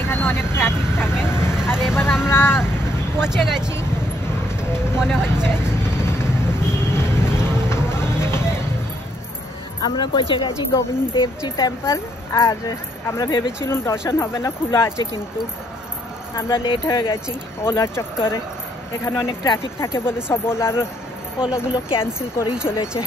এখানে অনেক ট্রাফিক থাকে। আর এবার আমরা পৌঁছে গেছি মনে হচ্ছে, আমরা পৌঁছে গেছি গোবিন্দ দেবজি টেম্পল। আর আমরা ভেবেছিলাম দর্শন হবে না, খোলা আছে, কিন্তু আমরা লেট হয়ে গেছি ওলার চক্করে। এখানে অনেক ট্রাফিক থাকে বলে সব ওলাগুলো ক্যান্সেল করেই চলেছে।